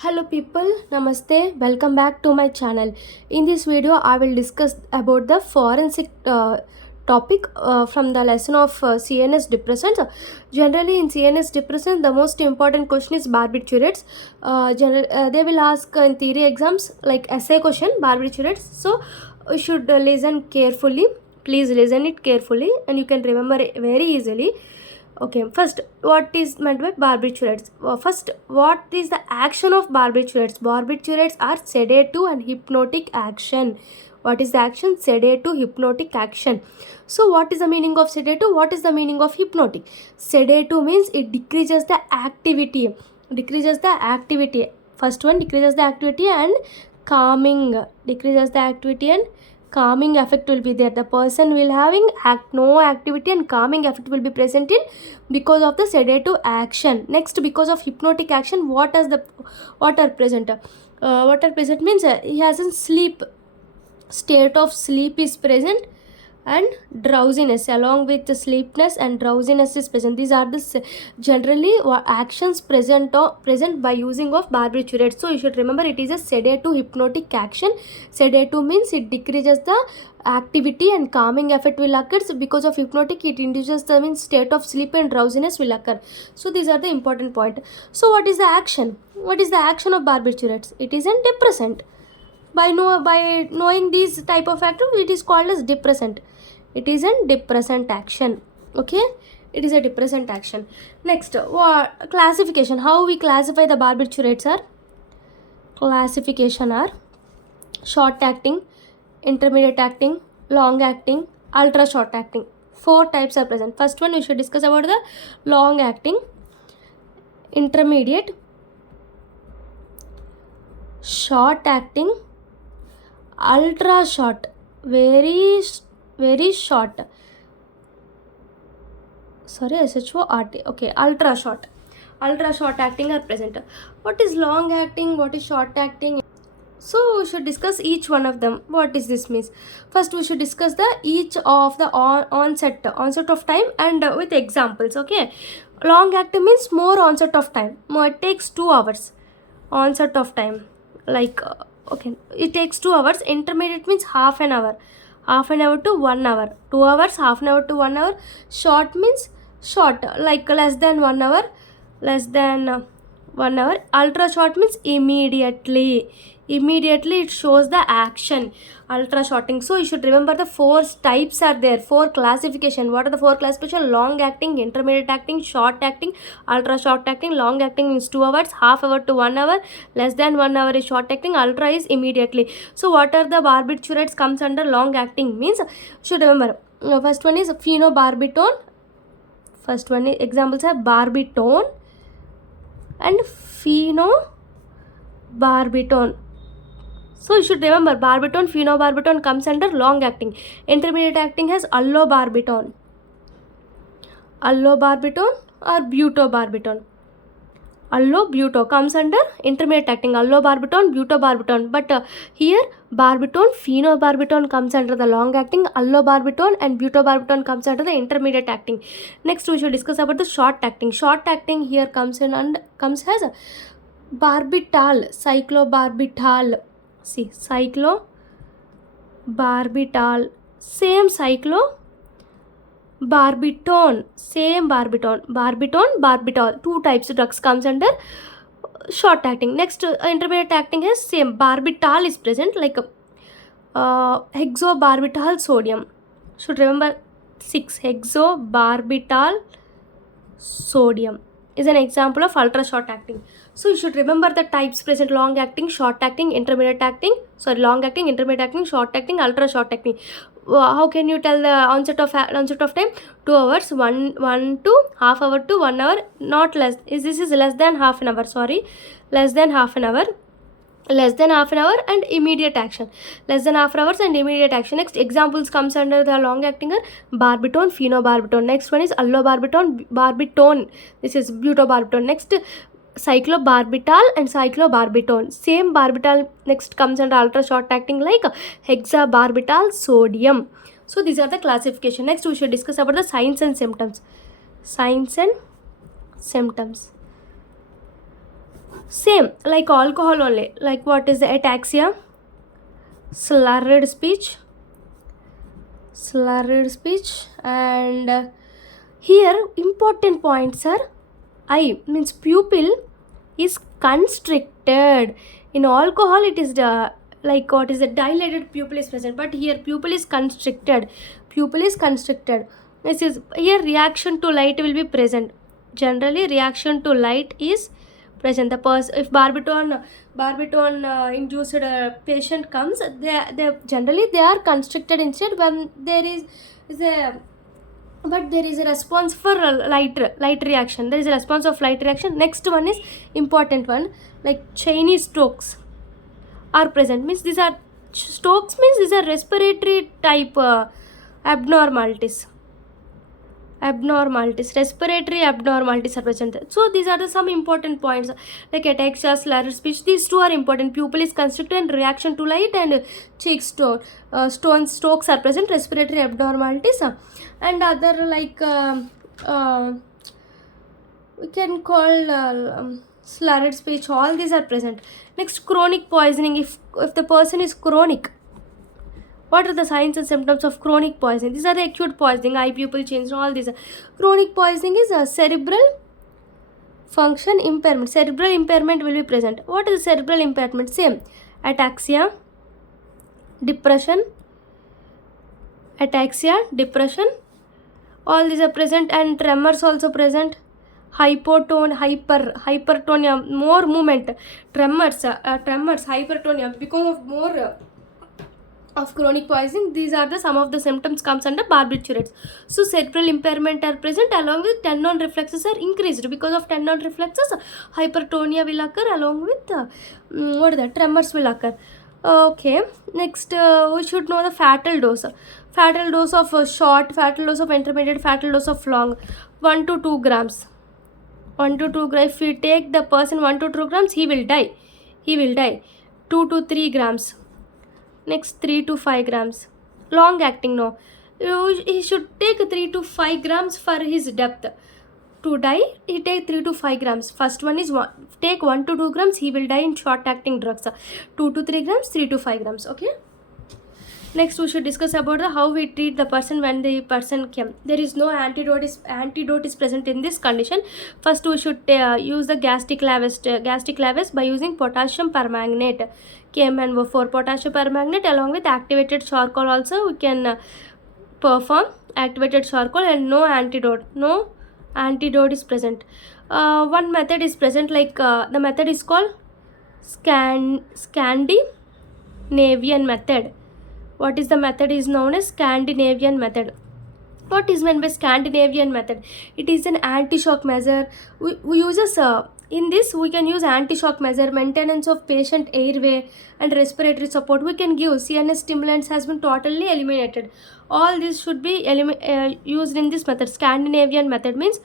Hello people, namaste, welcome back to my channel. In this video I will discuss about the forensic topic from the lesson of CNS depressants. Generally in CNS depressants the most important question is barbiturates. They will ask in theory exams like essay question barbiturates. So you should listen carefully. Please listen it carefully and you can remember it very easily. Okay, first, what is meant by barbiturates? First, what is the action of barbiturates? Barbiturates are sedative and hypnotic action. What is the action? Sedative, hypnotic action. So, what is the meaning of sedative? What is the meaning of hypnotic? Sedative means it decreases the activity. Decreases the activity. First one decreases the activity and calming. Decreases the activity and calming effect will be there. The person will having no activity and calming effect will be present in because of the sedative action. Next, because of hypnotic action, what are present? What are present means he has a sleep state of sleep is present and drowsiness along with the sleepiness and drowsiness is present. These are the generally actions present by using of barbiturates. So you should remember it is a sedative hypnotic action. Sedative means it decreases the activity and calming effect will occur. So because of hypnotic it induces the state of sleep and drowsiness will occur. So these are the important point. So what is the action? What is the action of barbiturates? It is a depressant. By knowing these type of factor it is called as depressant. It is a depressant action. Okay, it is a depressant action. Next, classification. How we classify the barbiturates are short acting, intermediate acting, long acting, ultra short acting. Four types are present. First one we should discuss about the long acting, intermediate, short acting, ultra short, very short. Sorry, SHORT. Okay, ultra short acting are present. What is long acting? What is short acting? So we should discuss each one of them. What is this means? First we should discuss the each of the onset of time and with examples. Okay, long acting means more onset of time. It takes 2 hours. Onset of time like okay, it takes 2 hours. Intermediate means half an hour to 1 hour. 2 hours, half an hour to 1 hour. Short means short like less than 1 hour, less than 1 hour. Ultra short means immediately it shows the action. Ultra shorting. So you should remember the 4 types are there, 4 classification. What are the 4 classification? Long acting, intermediate acting, short acting, ultra short acting. Long acting means 2 hours, half hour to 1 hour, less than 1 hour is short acting, ultra is immediately. So what are the barbiturates comes under long acting means? Should remember first one is phenobarbital. First one is examples are barbitone and phenobarbital. So you should remember barbitone, phenobarbital comes under long acting. Intermediate acting has allobarbital or butobarbital. Allo-buto comes under intermediate acting. Allobarbital, butobarbital. But here barbitone, phenobarbital comes under the long acting. Allobarbital and butobarbital comes under the intermediate acting. Next we should discuss about the short acting. Short acting here comes in and comes as barbital, cyclobarbital. See, cyclobarbital, same cyclobarbitone, same barbital. 2 types of drugs comes under short acting. Next, intermediate acting has same barbital is present like hexobarbital sodium. Should remember 6 hexobarbital sodium is an example of ultra short acting. So you should remember the types present: long acting, short acting, intermediate acting. Sorry, long acting, intermediate acting, short acting, ultra short acting. How can you tell the onset of time? 2 hours, 1 to half hour to 1 hour, not less. This is less than half an hour. Sorry, less than half an hour. Less than half an hour and immediate action. Less than half hours and immediate action. Next examples comes under the long acting are barbitone, phenobarbital. Next one is barbitone. This is butobarbital. Next cyclobarbital and cyclobarbitone. Same barbital next comes under ultra short acting like hexabarbital sodium. So these are the classification. Next we should discuss about the signs and symptoms. Signs and symptoms. Same like alcohol only. Like what is the ataxia? Slurred speech. Slurred speech. And here important points are eye means pupil is constricted. In alcohol it is the like what is the dilated pupil is present, but here pupil is constricted. Pupil is constricted. This is here reaction to light will be present. Generally reaction to light is present. The person, if barbiton induced patient comes, they generally they are constricted instead when there is a but there is a response for light reaction. There is a response of light reaction. Next one is important one, like Chinese strokes are present, means these are strokes means these are respiratory type abnormalities, respiratory abnormalities are present. So these are the some important points like ataxia, slurred speech. These two are important. Pupil is constricted and reaction to light, and cheek strokes are present, respiratory abnormalities, and other like we can call slurred speech. All these are present. Next, chronic poisoning. If the person is chronic, what are the signs and symptoms of chronic poisoning? These are the acute poisoning, eye pupil change, all these. Chronic poisoning is a cerebral function impairment. Cerebral impairment will be present. What is cerebral impairment? Same. Ataxia, depression, all these are present, and tremors also present. Hypertonia, more movement, tremors, hypertonia because of more of chronic poisoning. These are the some of the symptoms comes under barbiturates. So cerebral impairment are present along with tendon reflexes are increased. Because of tendon reflexes, hypertonia will occur along with tremors will occur. Okay, next we should know the fatal dose. Fatal dose of short, fatal dose of intermediate, fatal dose of long. 1 to 2 grams. 1 to 2 grams. If we take the person 1 to 2 grams, he will die. 2 to 3 grams. Next, 3 to 5 grams. Long acting, no. He should take 3 to 5 grams for his depth. To die, he take 3 to 5 grams. First one is take 1 to 2 grams, he will die in short acting drugs. 2 to 3 grams, 3 to 5 grams. Okay. Next, we should discuss about how we treat the person when the person came. There is no antidote is present in this condition. First, we should use the gastric lavage by using potassium permanganate. KMNO4 potassium permanganate along with activated charcoal also we can perform activated charcoal, and no antidote is present. One method is present, like the method is called Scandinavian method. What is the method is known as Scandinavian method. What is meant by Scandinavian method? It is an anti-shock measure. We uses in this we can use anti-shock measure, maintenance of patient airway and respiratory support. We can give CNS stimulants has been totally eliminated. All this should be used in this method. Scandinavian method means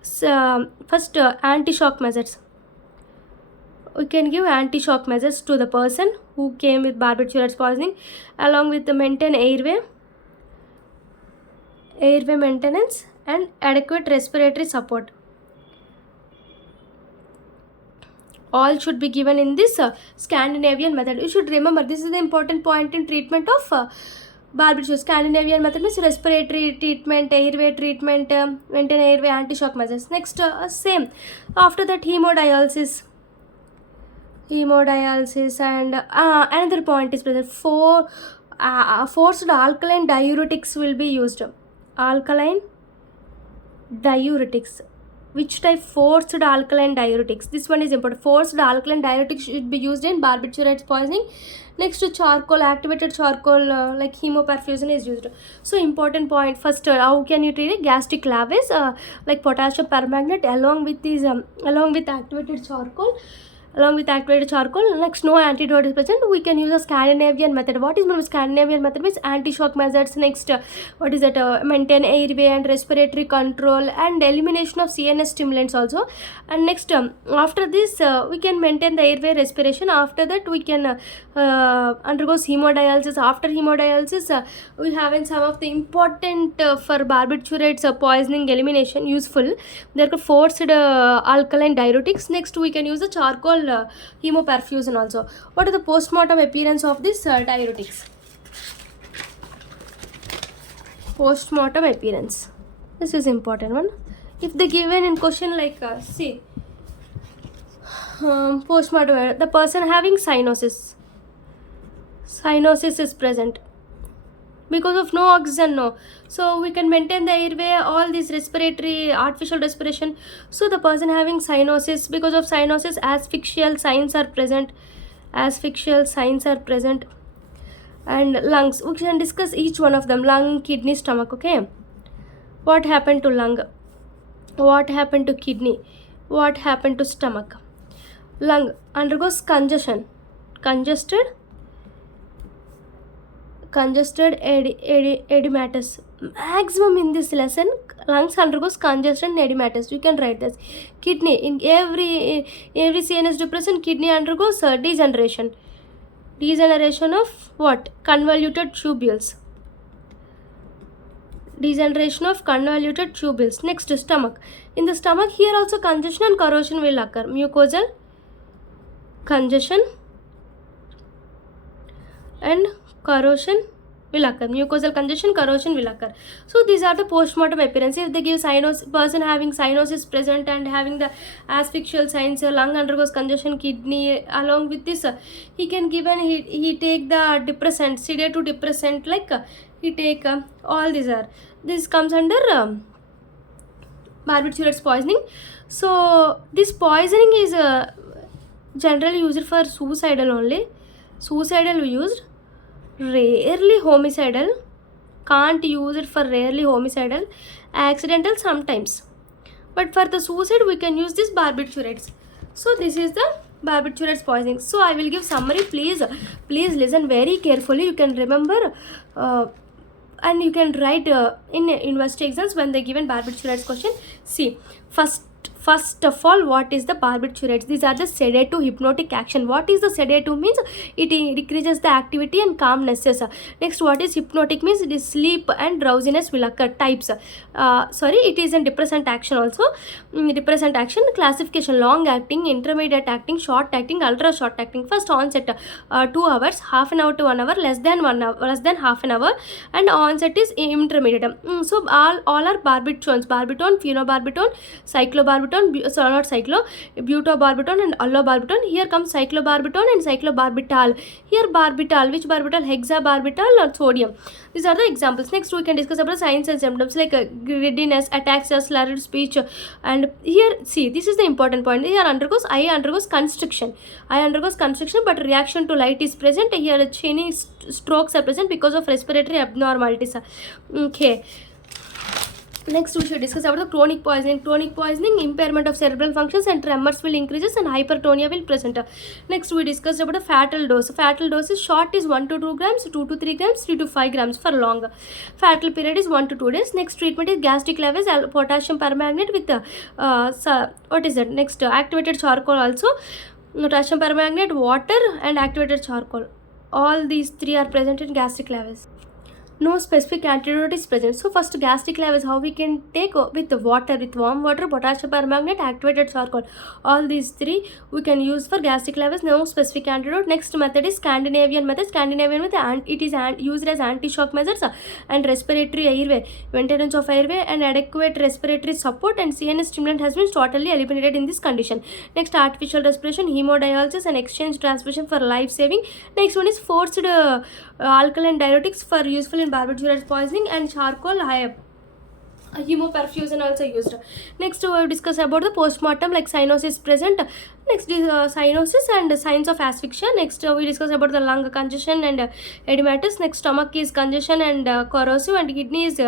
first anti-shock measures. We can give anti-shock measures to the person who came with barbiturates poisoning, along with the maintain airway maintenance and adequate respiratory support. All should be given in this Scandinavian method. You should remember this is the important point in treatment of barbiturates. Scandinavian method means respiratory treatment, airway treatment, maintain airway, anti-shock measures. Next, same. After that, hemodialysis, and another point is present. Forced alkaline diuretics will be used. Alkaline diuretics. Which type? Forced alkaline diuretics. This one is important. Forced alkaline diuretics should be used in barbiturates poisoning. Next, charcoal, activated charcoal like hemoperfusion is used. So important point. First, how can you treat it? Gastric lavage like potassium permanganate along with activated charcoal. Next, no antidote is present. We can use a Scandinavian method. What is meant by Scandinavian method? Means anti-shock measures. Next, what is that? Maintain airway and respiratory control and elimination of CNS stimulants also. And next, after this, we can maintain the airway respiration. After that, we can undergo hemodialysis. After hemodialysis, we have in some of the important for barbiturates poisoning elimination useful. There are forced alkaline diuretics. Next, we can use the charcoal hemoperfusion also. What is the post-mortem appearance of this diuretics? Post-mortem appearance. This is important one. If they given in question like see, post-mortem, the person having cyanosis is present because of no oxygen, no, so we can maintain the airway, all these respiratory artificial respiration. So the person having cyanosis, because of cyanosis asphyxial signs are present, and lungs, we can discuss each one of them: lung, kidney, stomach. Okay, what happened to lung, what happened to kidney, what happened to stomach? Lung undergoes congested edematous. Maximum in this lesson, lungs undergoes congestion and edematous. You can write this. Kidney, in every CNS depression, kidney undergoes degeneration of what? Convoluted tubules. Degeneration of convoluted tubules. Next, stomach. In the stomach, here also congestion and corrosion will occur. Mucosal congestion and corrosion will occur. Mucosal congestion, corrosion will occur. So these are the post-mortem appearance. If they give person having cyanosis present and having the asphyxial signs, lung undergoes congestion, kidney, along with this, he can give and he take the depressant, sedative depressant, like he take all these are. This comes under barbiturates poisoning. So this poisoning is generally used for suicidal only. Suicidal used, rarely homicidal, can't use it for rarely homicidal, accidental sometimes, but for the suicide we can use this barbiturates. So this is the barbiturates poisoning. So I will give summary. Please listen very carefully. You can remember and you can write in university exams when they given barbiturates question. See, first of all, what is the barbiturates? These are the sedative hypnotic action. What is the sedative means? It decreases the activity and calmness. Next, what is hypnotic means? It is sleep and drowsiness will occur. Types, it is a depressant action also. Depressant action classification: long acting, intermediate acting, short acting, ultra short acting. First onset 2 hours, half an hour to 1 hour, less than 1 hour, less than half an hour, and onset is intermediate. So all are barbiturates: barbiton, phenobarbital, cyclobarbital, butobarbital and allobarbital. Here comes cyclobarbital and cyclobarbital. Here barbital, which barbital? Hexabarbital or sodium. These are the examples. Next we can discuss about signs and symptoms like giddiness, ataxia, slurred speech. And here, see, this is the important point. Here eye undergoes constriction, but reaction to light is present. Here chaining strokes are present because of respiratory abnormalities. Okay. Next, we should discuss about the chronic poisoning. Chronic poisoning, impairment of cerebral functions and tremors will increases and hypertonia will present. Next, we discussed about the fatal dose. Fatal dose is short is 1 to 2 grams, 2 to 3 grams, 3 to 5 grams for long. Fatal period is 1 to 2 days. Next treatment is gastric lavage, potassium permanganate with what is that? Next, activated charcoal also. Potassium permanganate, water and activated charcoal. All these three are present in gastric lavage. No specific antidote is present. So first, gastric lavage, how we can take with water, with warm water, potassium permanganate, activated charcoal. All these three we can use for gastric lavage. No specific antidote. Next method is Scandinavian method. Scandinavian method, it is used as anti-shock measures and respiratory airway, maintenance of airway and adequate respiratory support, and CNS stimulant has been totally eliminated in this condition. Next, artificial respiration, hemodialysis and exchange transfusion for life saving. Next one is forced alkaline diuretics for useful in barbiturates poisoning, and charcoal hemoperfusion also used. Next, we will discuss about the post-mortem, like cyanosis present. Next is cyanosis and signs of asphyxia. Next, we discuss about the lung congestion and edematous. Next, stomach is congestion and corrosive, and kidney is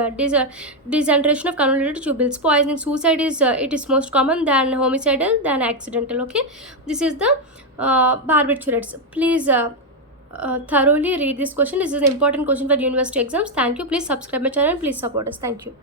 degeneration of convoluted tubules. Poisoning, suicide is it is most common than homicidal than accidental. Okay, this is the barbiturates. Please thoroughly read this question. This is an important question for university exams. Thank you. Please subscribe my channel. Please support us. Thank you.